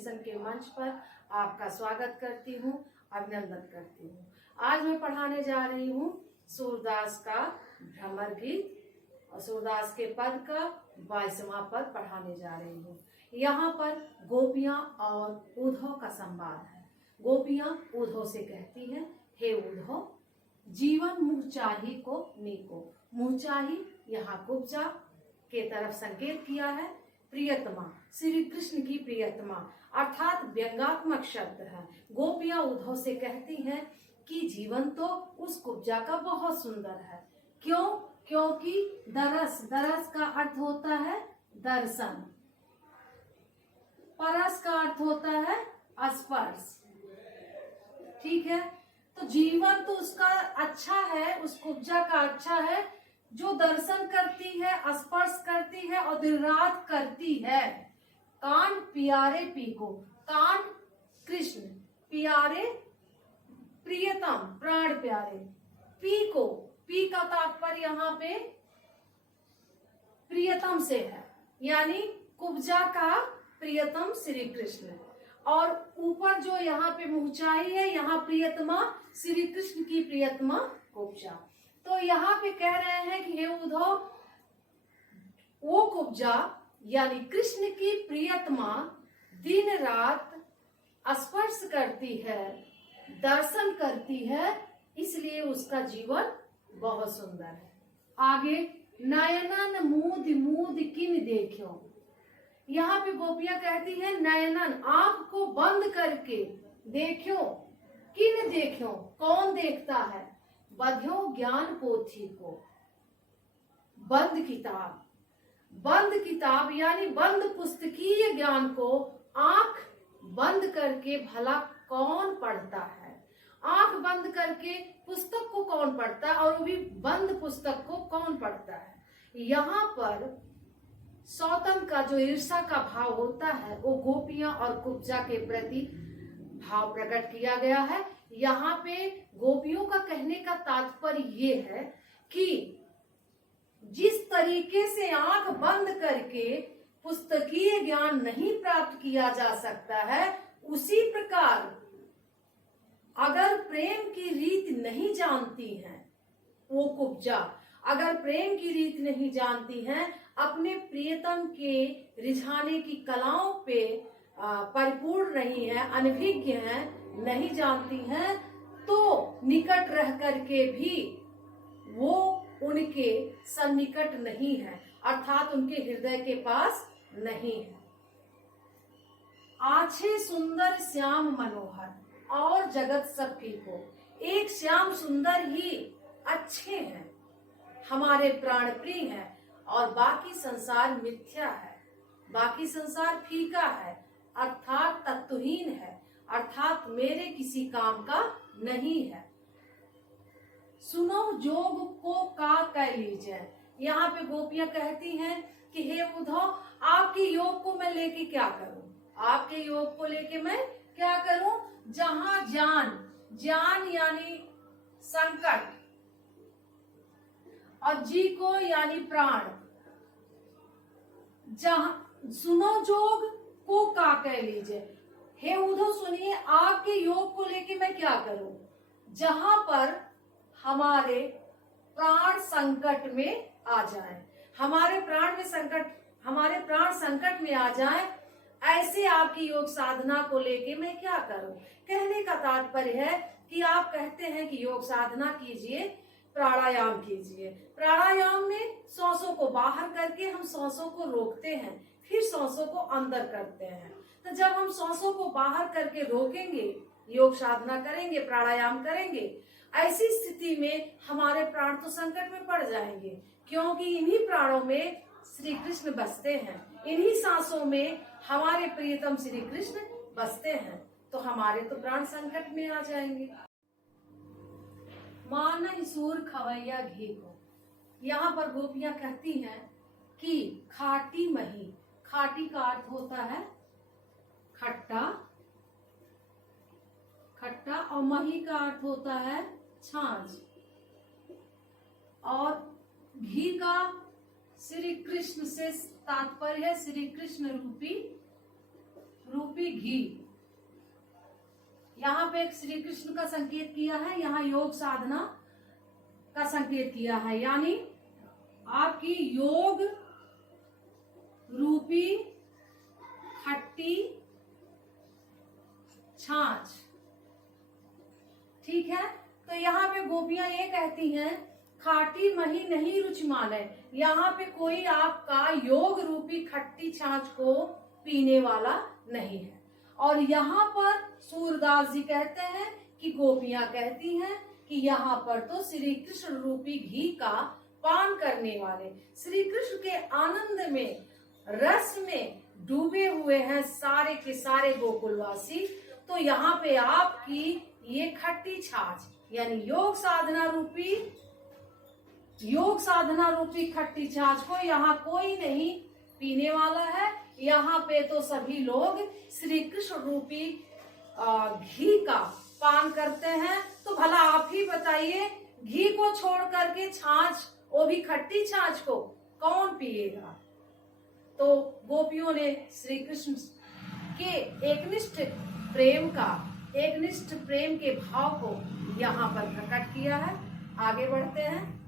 Education के मंच पर आपका स्वागत करती हूँ, अभिनंदन करती हूँ। आज मैं पढ़ाने जा रही हूँ सूरदास का भ्रमर गीत और सूरदास के पद का 22वां पद पढ़ाने जा रही हूँ। यहाँ पर गोपियां और उद्धव का संवाद है। गोपियां उद्धव से कहती हैं, हे उद्धव, जीवन मुँह चाही को नीको। मुँह चाही यहाँ कुब्जा के तरफ संकेत किया है। प्रियतमा, श्री कृष्ण की प्रियतमा अर्थात व्यंगात्मक शब्द है। गोपियां उद्धव से कहती हैं कि जीवन तो उस कुब्जा का बहुत सुंदर है। क्यों? क्योंकि दरस, दरस का अर्थ होता है दर्शन, परस का अर्थ होता है स्पर्श। ठीक है, तो जीवन तो उसका अच्छा है, उस कुब्जा का अच्छा है जो दर्शन करती है, स्पर्श करती है और दिन रात करती है। कान प्यारे पी को, कान कृष्ण, प्यारे प्रियतम प्राण प्यारे, पी को, पी का तात्पर्य यहाँ पे प्रियतम से है, यानी कुब्जा का प्रियतम श्री कृष्ण। और ऊपर जो यहाँ पे मुहचाई है, यहाँ प्रियतमा श्री कृष्ण की प्रियतमा कुब्जा। तो यहाँ पे कह रहे हैं कि हे उद्धव, वो कुब्जा यानी कृष्ण की प्रियतमा दिन रात स्पर्श करती है, दर्शन करती है, इसलिए उसका जीवन बहुत सुंदर है। आगे, नयनन मूद मूद किन देखो। यहाँ पे गोपियां कहती है, नयनन आंख को बंद करके देखो, किन देखो, कौन देखता है, बध्यो ज्ञान पोथी को। बंद किताब, बंद किताब यानी बंद पुस्तकीय ज्ञान को आंख बंद करके भला कौन पढ़ता है। आंख बंद करके पुस्तक को कौन पढ़ता है, और वो भी बंद पुस्तक को कौन पढ़ता है। यहाँ पर सौतन का जो ईर्षा का भाव होता है वो गोपियां और कुब्जा के प्रति भाव प्रकट किया गया है। यहाँ पे गोपियों का कहने का तात्पर्य ये है कि जिस तरीके से आंख बंद करके पुस्तकीय ज्ञान नहीं प्राप्त किया जा सकता है, उसी प्रकार अगर प्रेम की रीत नहीं जानती है वो कुब्जा, अगर प्रेम की रीत नहीं जानती हैं, अपने प्रियतम के रिझाने की कलाओं पे परिपूर्ण नहीं है, अनभिज्ञ हैं, नहीं जानती हैं, तो निकट रह करके भी वो उनके सन्निकट नहीं है, अर्थात उनके हृदय के पास नहीं है। आछे सुंदर श्याम मनोहर और जगत सब फीको। एक श्याम सुंदर ही अच्छे हैं, हमारे प्राण प्रिय हैं, और बाकी संसार मिथ्या है, बाकी संसार फीका है, अर्थात तत्वहीन है, अर्थात मेरे किसी काम का नहीं है। सुनो जोग को का कह लीजिए। यहाँ पे गोपियां कहती हैं कि हे उद्धव, आपके योग को मैं लेके क्या करूं, आपके योग को लेके मैं क्या करूं। जहां जान, जान यानी संकट, और जी को यानी प्राण। जहां सुनो जोग को का कह लीजिए। हे उद्धव सुनिए, आपके योग को लेके मैं क्या करूं। जहां पर हमारे प्राण संकट में आ जाए, हमारे प्राण में संकट, हमारे प्राण संकट में आ जाए, ऐसे आपकी योग साधना को लेके मैं क्या करूं। कहने का तात्पर्य है कि आप कहते हैं कि योग साधना कीजिए, प्राणायाम कीजिए। प्राणायाम में सांसों को बाहर करके हम सांसों को रोकते हैं, फिर सांसों को अंदर करते हैं। तो जब हम सांसों को बाहर करके रोकेंगे, योग साधना करेंगे, प्राणायाम करेंगे, ऐसी स्थिति में हमारे प्राण तो संकट में पड़ जाएंगे, क्योंकि इन्हीं प्राणों में श्री कृष्ण बसते हैं, इन्हीं सांसों में हमारे प्रियतम श्री कृष्ण बसते हैं, तो हमारे तो प्राण संकट में आ जाएंगे। मानहि सूर खवैया घी को। यहाँ पर गोपियां कहती हैं कि खाटी मही, खाटी का अर्थ होता है खट्टा, खट्टा, और मही का अर्थ होता है छाछ, और घी का श्री कृष्ण से तात्पर्य है श्री कृष्ण रूपी रूपी घी। यहाँ पे श्री कृष्ण का संकेत किया है, यहाँ योग साधना का संकेत किया है, यानी आपकी योग रूपी खट्टी छाछ। ठीक है, तो यहाँ पे गोपियां ये कहती हैं खाटी मही नहीं रुचि माने, यहाँ पे कोई आपका योग रूपी खट्टी छाछ को पीने वाला नहीं है। और यहाँ पर सूरदास जी कहते हैं कि गोपियां कहती हैं कि यहाँ पर तो श्री कृष्ण रूपी घी का पान करने वाले, श्री कृष्ण के आनंद में, रस में डूबे हुए हैं सारे के सारे गोकुलवासी। तो यहाँ पे आपकी ये खट्टी छाछ यानी योग साधना रूपी खट्टी छाछ को यहाँ कोई नहीं पीने वाला है। यहाँ पे तो सभी लोग श्री कृष्ण रूपी घी का पान करते हैं। तो भला आप ही बताइए, घी को छोड़ करके छाछ, वो भी खट्टी छाछ को कौन पिएगा। तो गोपियों ने श्री कृष्ण के एकनिष्ठ प्रेम के भाव को यहाँ पर प्रकट किया है। आगे बढ़ते हैं।